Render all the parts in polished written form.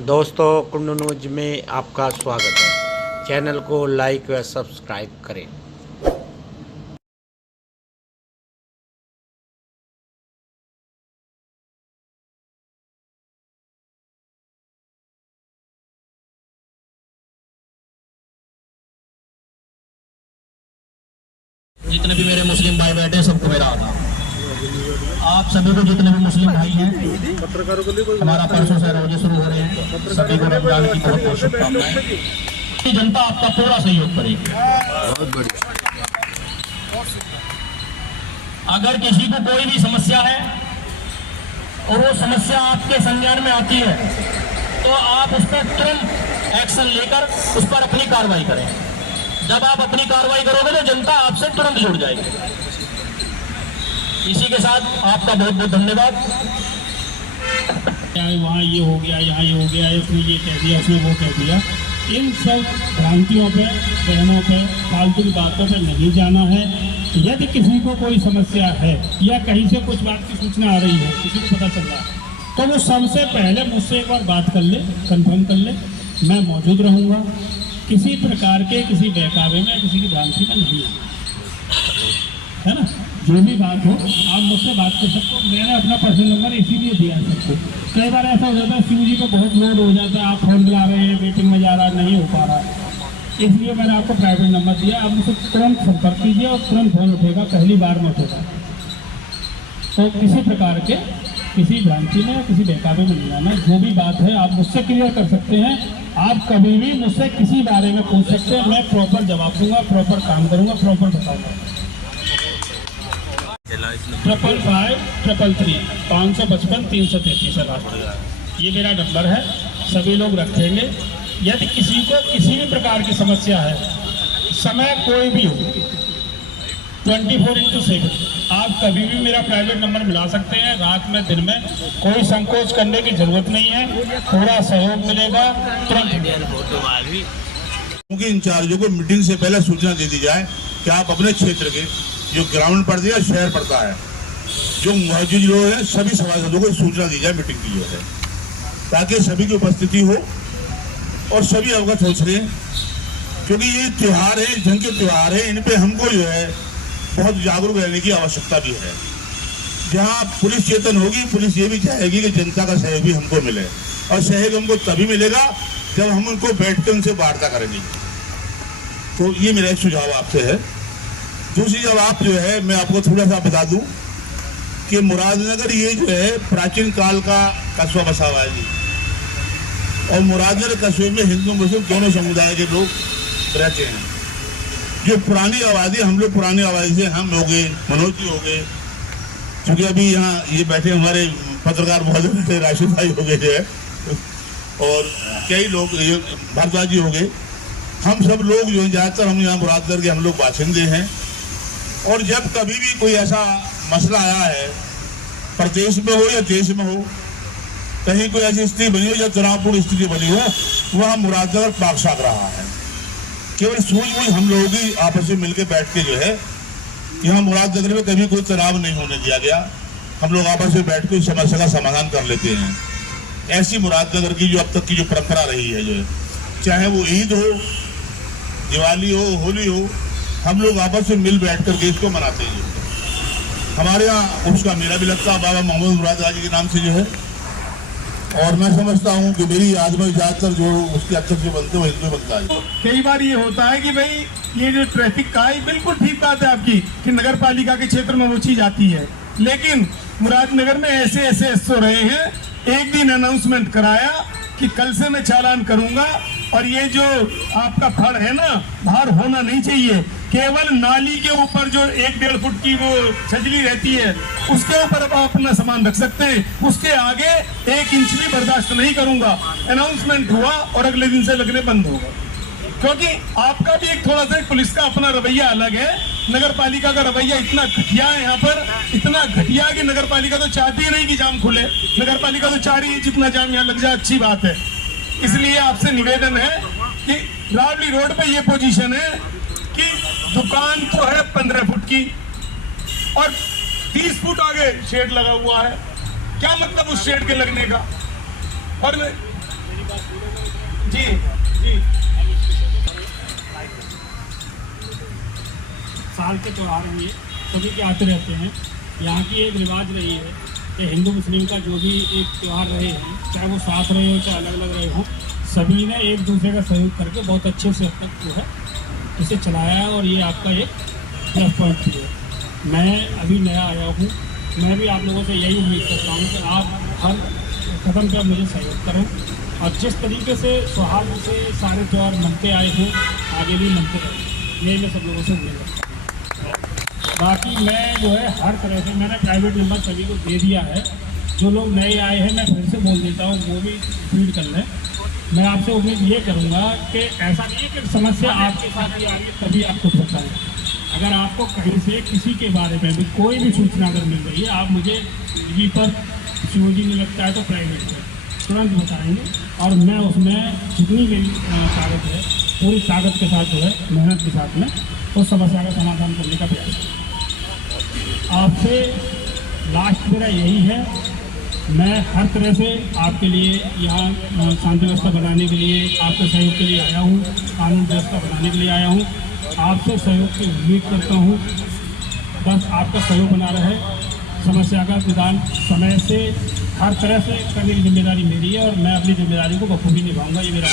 दोस्तों कुंडू न्यूज में आपका स्वागत है। चैनल को लाइक व सब्सक्राइब करें। जितने भी मेरे मुस्लिम भाई बैठे हैं सबको मेरा आदाब। आप सभी को जितने भी मुस्लिम भाई हैं, हमारा परसों से रोजे शुरू हो रहे हैं, सभी को रमजान की बहुत बहुत शुभकामनाएं। जनता आपका पूरा सहयोग करेगी। बहुत बढ़िया। अगर किसी को कोई भी समस्या है और वो समस्या आपके संज्ञान में आती है तो आप उस पर तुरंत एक्शन लेकर उस पर अपनी कार्रवाई करें। जब आप अपनी कार्रवाई करोगे तो जनता आपसे तुरंत जुड़ जाएगी। इसी के साथ आपका बहुत बहुत धन्यवाद। वहाँ ये हो गया, यहाँ ये हो गया, उसने ये कह दिया, उसने वो कह दिया, इन सब भ्रांतियों पे, वहमों पे, फालतू की बातों पे नहीं जाना है। यदि किसी को कोई समस्या है या कहीं से कुछ बात की सूचना आ रही है, किसी को पता चल रहा है, तो वो सबसे पहले मुझसे एक बार बात कर ले, कंफर्म कर ले। मैं मौजूद रहूँगा। किसी प्रकार के किसी बहकावे में, किसी की भ्रांति में नहीं है ना। जो भी बात हो आप मुझसे बात कर सकते हो। मैंने अपना पर्सनल नंबर इसीलिए दिया है सबको। कई बार ऐसा हो जाता है शिव जी को बहुत लोड हो जाता है, आप फोन मिला रहे हैं, मीटिंग में जा रहा नहीं हो पा रहा, इसलिए मैंने आपको प्राइवेट नंबर दिया। आप मुझसे तुरंत संपर्क कीजिए और तुरंत फोन उठेगा, पहली बार में उठेगा। तो किसी प्रकार के किसी भ्रांति में किसी बहकावे में नहीं आना। जो भी बात है आप मुझसे क्लियर कर सकते हैं। आप कभी भी मुझसे किसी बारे में पूछ सकते हैं, मैं प्रॉपर जवाब दूंगा, प्रॉपर काम करूंगा, प्रॉपर बताऊंगा। 555-333 555-333 है लास्ट। ये मेरा नंबर है, सभी लोग रखेंगे। यदि किसी को किसी भी प्रकार की समस्या है, समय कोई भी हो, 24/7 आप कभी भी मेरा प्राइवेट नंबर मिला सकते हैं। रात में, दिन में, कोई संकोच करने की जरूरत नहीं है। पूरा सहयोग मिलेगा तुरंत। क्योंकि इंचार्जों को मीटिंग से पहले सूचना दे दी जाए कि आप अपने क्षेत्र के जो ग्राउंड पड़ता है या शहर पड़ता है, जो मौजूद लोग हैं, सभी सभासदों को सूचना दी जाए मीटिंग की जो है, ताकि सभी की उपस्थिति हो और सभी अवगत हो सके। क्योंकि ये त्यौहार है, जंग के त्यौहार है, इन पे हमको जो है बहुत जागरूक रहने की आवश्यकता भी है। जहाँ पुलिस चेतन होगी, पुलिस ये भी चाहेगी कि जनता का सहयोग भी हमको मिले, और सहयोग हमको तभी मिलेगा जब हम उनको बैठकर उनसे वार्ता करेंगे। तो ये मेरा एक सुझाव आपसे है। दूसरी जब आप जो है, मैं आपको थोड़ा सा बता दूं कि मुरादनगर ये जो है प्राचीन काल का कस्बा बसा हुआ है जी, और मुरादनगर कस्बे में हिंदू मुस्लिम दोनों समुदाय के लोग रहते हैं। जो पुरानी आबादी, हम लोग पुरानी आबादी से, हम हो गए, मनोज जी हो गए, क्योंकि अभी यहाँ ये बैठे हमारे पत्रकार महोदय राशिद भाई हो गए जो है, और कई लोग भारद्वाज जी हो गए। हम सब लोग जो है ज़्यादातर हम यहाँ मुरादनगर के हम लोग बाशिंदे हैं। और जब कभी भी कोई ऐसा मसला आया है, प्रदेश में हो या देश में हो, कहीं कोई ऐसी स्थिति बनी हो या तनावपूर्ण स्थिति बनी हो, वह मुरादनगर पाक साक रहा है। केवल सूझबूझ हम लोगों की आपस में मिलकर बैठ के जो है, यहाँ मुरादनगर में कभी कोई तनाव नहीं होने दिया गया। हम लोग आपस में बैठ के समस्या का समाधान कर लेते हैं। ऐसी मुरादनगर की जो अब तक की जो परंपरा रही है, जो है, चाहे वो ईद हो, दिवाली हो, होली हो, हम लोग आपस में मिल बैठ करके इसको मनाते हैं। हमारे यहाँ उसका मेला भी लगता है बाबा मोहम्मद मुराद गाजी के नाम से जो है, और मैं समझता हूँ कि मेरी याद में ज़्यादातर जो उसके अक्षर जो बनते हैं वो हिंदू बनता है। कई बार ये होता है कि भाई ये जो ट्रैफिक का है, बिल्कुल ठीक बात है आपकी कि नगर पालिका के क्षेत्र में वो चीज आती है, लेकिन मुरादनगर में ऐसे एसओ रहे हैं। एक दिन अनाउंसमेंट कराया कि कल से मैं चालान करूंगा, और ये जो आपका फड़ है ना, बाहर होना नहीं चाहिए। केवल नाली के ऊपर जो 1-1.5 फुट की वो छजली रहती है, उसके ऊपर आप अपना सामान रख सकते हैं। उसके आगे 1 इंच भी बर्दाश्त नहीं करूंगा। अनाउंसमेंट हुआ और अगले दिन से लगने बंद होगा। क्योंकि आपका भी एक थोड़ा सा पुलिस का अपना रवैया अलग है, नगर पालिका का रवैया इतना घटिया है यहाँ पर, इतना घटिया कि नगर पालिका तो चाहती है नहीं कि जाम खुले। नगर पालिका तो चाह रही है जितना जाम यहाँ लग जाए अच्छी बात है। इसलिए आपसे निवेदन है कि रावली रोड पे ये पोजीशन है कि दुकान तो है 15 फुट की और 30 फुट आगे शेड लगा हुआ है। क्या मतलब उस शेड के लगने का? और जी जी साल के त्यौहार हैं ये, सभी के आते रहते हैं। यहाँ की एक रिवाज रही है कि हिंदू मुस्लिम का जो भी एक त्यौहार रहे हैं, चाहे वो साथ रहे हो चाहे अलग अलग रहे हो, सभी ने एक दूसरे का सहयोग करके बहुत अच्छे से अब तक जो है इसे चलाया है। और ये आपका एक प्लस पॉइंट भी है। मैं अभी नया आया हूँ, मैं भी आप लोगों से यही उम्मीद करता हूँ कि आप हर कदम पर मुझे सहयोग करें और जिस तरीके से सौहार्द से सारे त्यौहार मनते आए हों आगे भी मनते रहें, यही मैं सब लोगों से उम्मीद करता हूँ। बाकी मैं जो है हर तरह से मैंने प्राइवेट नंबर सभी को दे दिया है। जो लोग नए आए हैं मैं फिर से बोल देता हूँ, वो भी फीड कर लें। मैं आपसे उम्मीद ये करूँगा कि ऐसा नहीं है कि समस्या आपके साथ ही आ रही है तभी आपको पता है। अगर आपको कहीं से किसी के बारे में भी कोई भी सूचना अगर मिल रही है, आप मुझे टीवी पर शिवजी में लगता है तो प्राइवेट पर तुरंत बताएंगे और मैं उसमें जितनी मेरी ताकत है पूरी ताकत के साथ जो है मेहनत के साथ में उस समस्या का समाधान करने का प्रयास करूँ। आपसे लास्ट मेरा यही है, मैं हर तरह से आपके लिए यहाँ शांति व्यवस्था बनाने के लिए आपके सहयोग के लिए आया हूँ, कानून व्यवस्था बनाने के लिए आया हूँ। आपसे सहयोग की उम्मीद करता हूँ, बस आपका सहयोग बना रहे। समस्या का निदान समय से हर तरह से करने की जिम्मेदारी मेरी है और मैं अपनी जिम्मेदारी को बखूबी निभाऊंगा। ये मेरा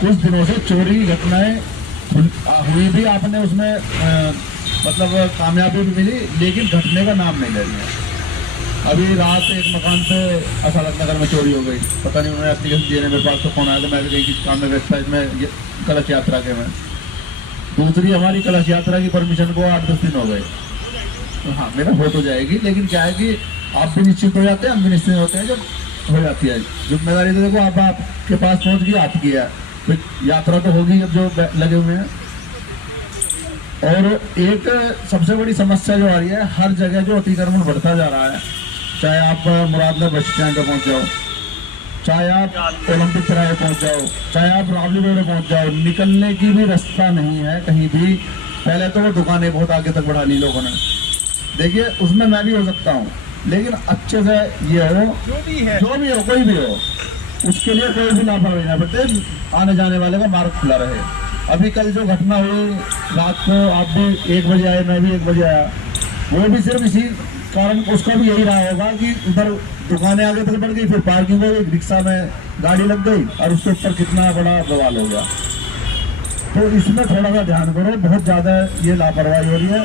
कुछ दिनों से चोरी की घटनाएं हुई भी, आपने उसमें मतलब कामयाबी भी मिली, लेकिन घटने का नाम नहीं ले रही। अभी रात एक मकान पे असालत नगर में चोरी हो गई, पता नहीं उन्होंने एप्लीकेशन दिए, मेरे पास तो फोन आया था, मैं कहीं किस काम में व्यस्त था इसमें कलश यात्रा के में। दूसरी हमारी कलश यात्रा की परमिशन को 8-10 दिन हो गए। तो हाँ मेरा हो तो जाएगी, लेकिन क्या है कि आप भी निश्चित हो जाते हैं, हम भी निश्चित होते हैं जब हो जाती है जिम्मेदारी। तो देखो आप आपके पास पहुंच गई, आपकी है, तो यात्रा तो होगी जब जो लगे हुए हैं। और एक सबसे बड़ी समस्या जो आ रही है, हर जगह जो अतिक्रमण बढ़ता जा रहा है, चाहे आप मुरादनगर बस स्टैंड पर पहुंच जाओ, चाहे आप ओलंपिक चौराहे पहुंच जाओ, चाहे आप रावली रोड पहुंच जाओ, निकलने की भी रास्ता नहीं है कहीं भी। पहले तो वो दुकानें बहुत आगे तक बढ़ा ली लोगों ने, देखिए उसमें मैं भी हो सकता हूँ, लेकिन अच्छे से ये हो, जो भी हो कोई भी हो, उसके लिए कोई भी लापरवाही ना बरते, आने जाने वाले का मार्ग खुला रहे। अभी कल जो घटना हुई रात को, आप भी 1 बजे आए, मैं भी 1 बजे आया, वो भी सिर्फ इसी कारण, उसका भी यही रहा होगा कि उधर दुकानें आगे तक बढ़ गई, फिर पार्किंग हो गई, रिक्शा में गाड़ी लग गई और उसके ऊपर कितना बड़ा बवाल हो गया। तो इसमें थोड़ा सा ध्यान करो, बहुत ज़्यादा ये लापरवाही हो रही है।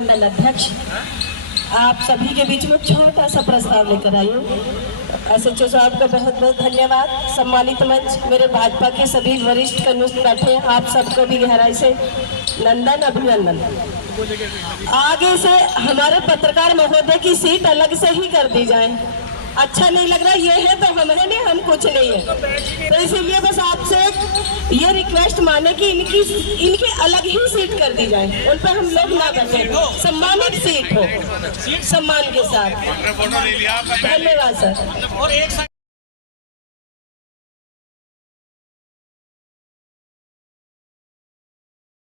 मंडल अध्यक्ष, आप सभी के बीच में छोटा सा प्रस्ताव लेकर आई हूँ। एसएचओ साहब का बहुत बहुत धन्यवाद। सम्मानित मंच, मेरे भाजपा के सभी वरिष्ठ कन्युस्त बैठे, आप सबको भी गहराई से नंदन अभिनंदन। आगे से हमारे पत्रकार महोदय की सीट अलग से ही कर दी जाए। अच्छा नहीं लग रहा, ये है तो हम है नहीं, हम कुछ नहीं है। तो इसीलिए बस आपसे ये रिक्वेस्ट माने कि इनकी अलग ही सीट कर दी जाए, उन पर हम लोग ना बैठे, सम्मानित सीट हो सम्मान के साथ। धन्यवाद सर।